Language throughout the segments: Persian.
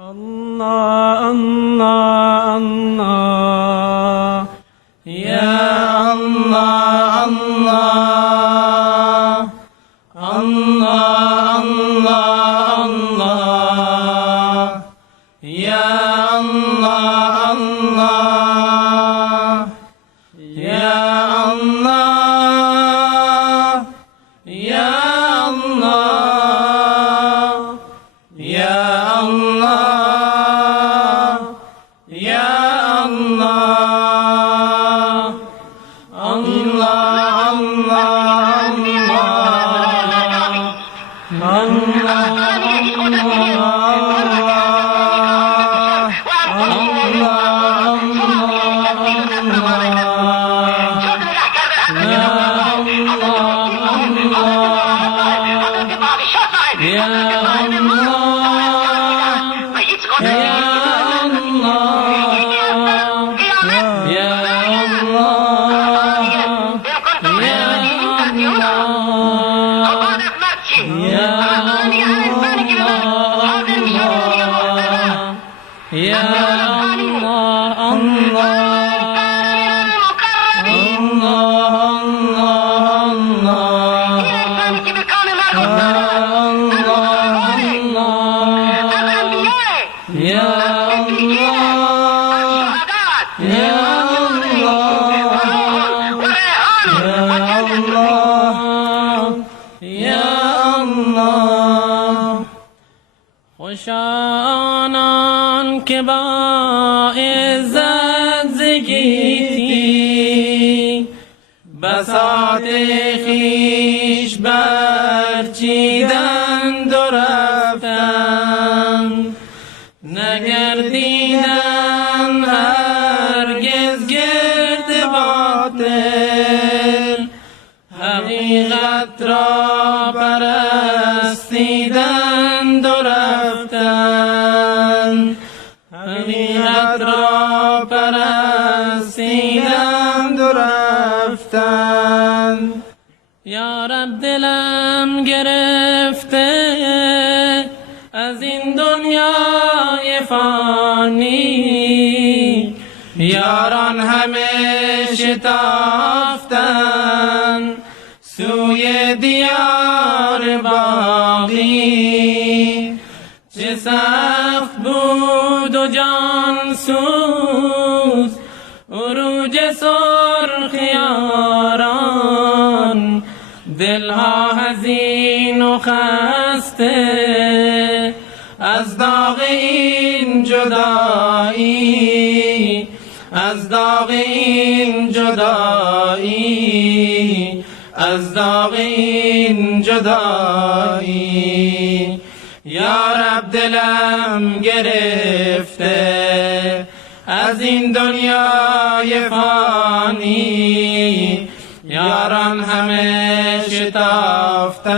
الله الله الله يا الله الله الله الله الله يا الله الله يا الله يا الله يا الله يا الله الله خوشانان که با عزت زگیتی بساط خویش برچیدند و رفتند نگردیدند هرگز گرد باطل حقیقت را پرستیدند و رفتند حقیقت را پرستیدند و رفتند یا رب دلم گرفته از این دنیای فانی یاران همه شتافتند سوی دیار باقی چه سخت بود و جان سوز عروج سرخ یاران دلها حزین و خسته از داغ این جدایی از داغ این جدایی از داغ این جدایی یا رب دلم گرفته از این دنیای فانی یاران همه شتافتند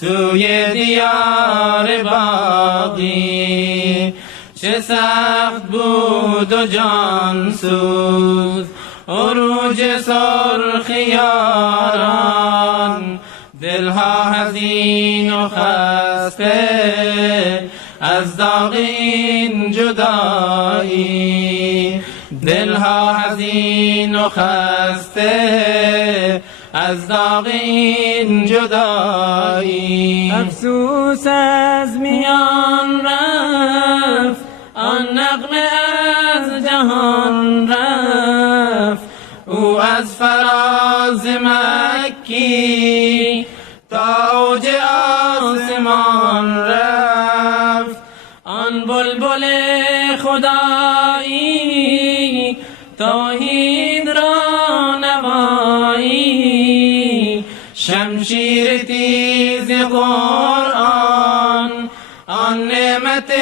سوی دیار باقی چه سخت بود و جان سوز عروج سرخ یاران دلها حزین و خسته از داغ این جدایی دلها حزین و خسته از داغ این جدایی افسوس از میان رفت آن نغمه از جهان رفت او از فراز مکی تا اوج آسمان رفت آن بلبل خدایی توحید را نوایی شمشیر تیز قرآن آن نعمت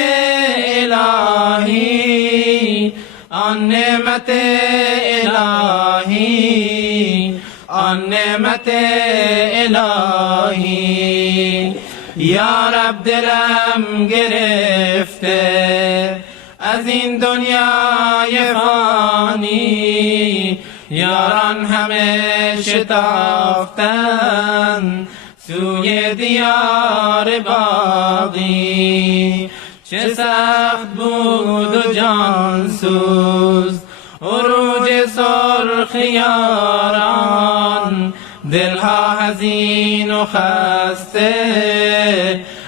الهی آن نعمت الهی آن نعمت الهی یا رب دلم گرفته از این دنیای فانی یاران همه شتافتند سوی دیار باقی چه سخت بود و جان سوز عروج سرخ یاران، دلها حزین و خسته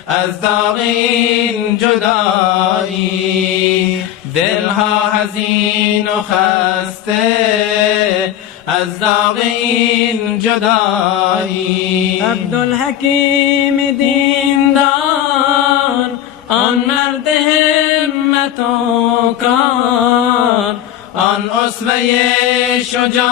از داغ این جدایی، دلها حزین و خسته از داغ این جدایی. عبدالحکیم دیندار، آن مرد همت و کار، آن اسوه شجاعت،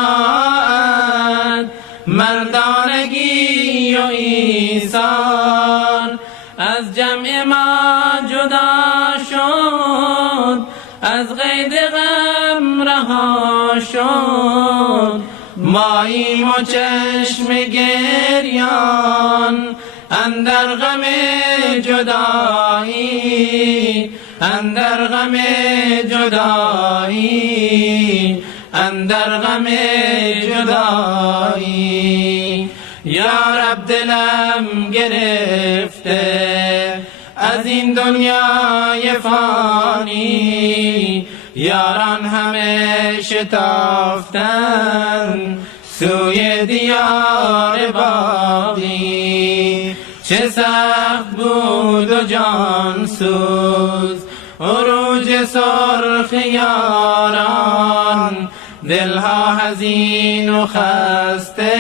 مردانگی و ایثار، از جمع ما جدا شد، از قید غم رها شد. ماییم و چشم گریان اندر غم جدایی، اندر غم جدایی، اندر غم جدایی. یا رب دلم گرفته از این دنیای فانی، یاران همه شتافتن سوی دیار باقی. چه سخت بود و جان سوز عروج سرخ یاران، دلها حزین و خسته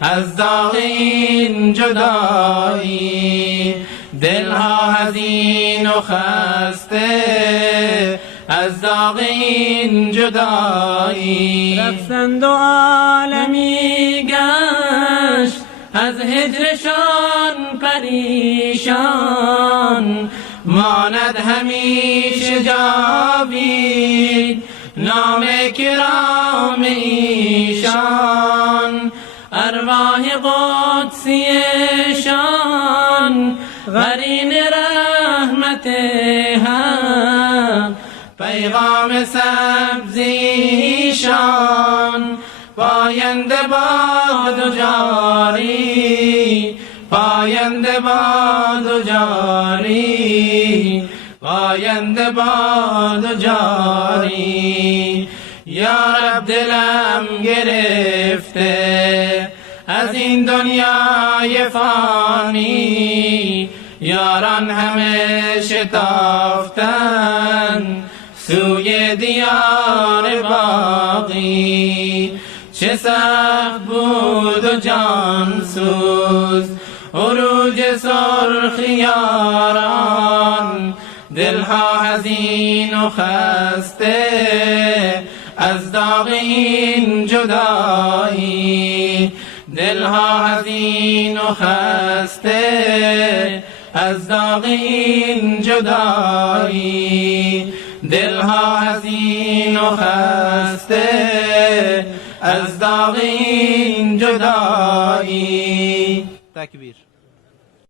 از داغ این جدایی، دلها حزین و خسته از داغ این جدایی. رفتند و عالمی گشت از هجرشان پریشان، ماند همیشه جاوید نام کرام ایشان. ارواح قدسیشان قرین رحمت حق، پیغام سبزیشان پاینده باد و جاری، پاینده باد و جاری، پاینده باد و جاری. یا رب دلم گرفته از این دنیای فانی، یاران همه شتافتن سوی دیار باقی. چه سخت بود و جان سوز عروج سرخ یاران، دلها حزین و خسته از داغ این جدایی، دلها حزین و خسته از داغ این جدایی، دلها حزین و خسته از داغ این جدایی. تکبیر.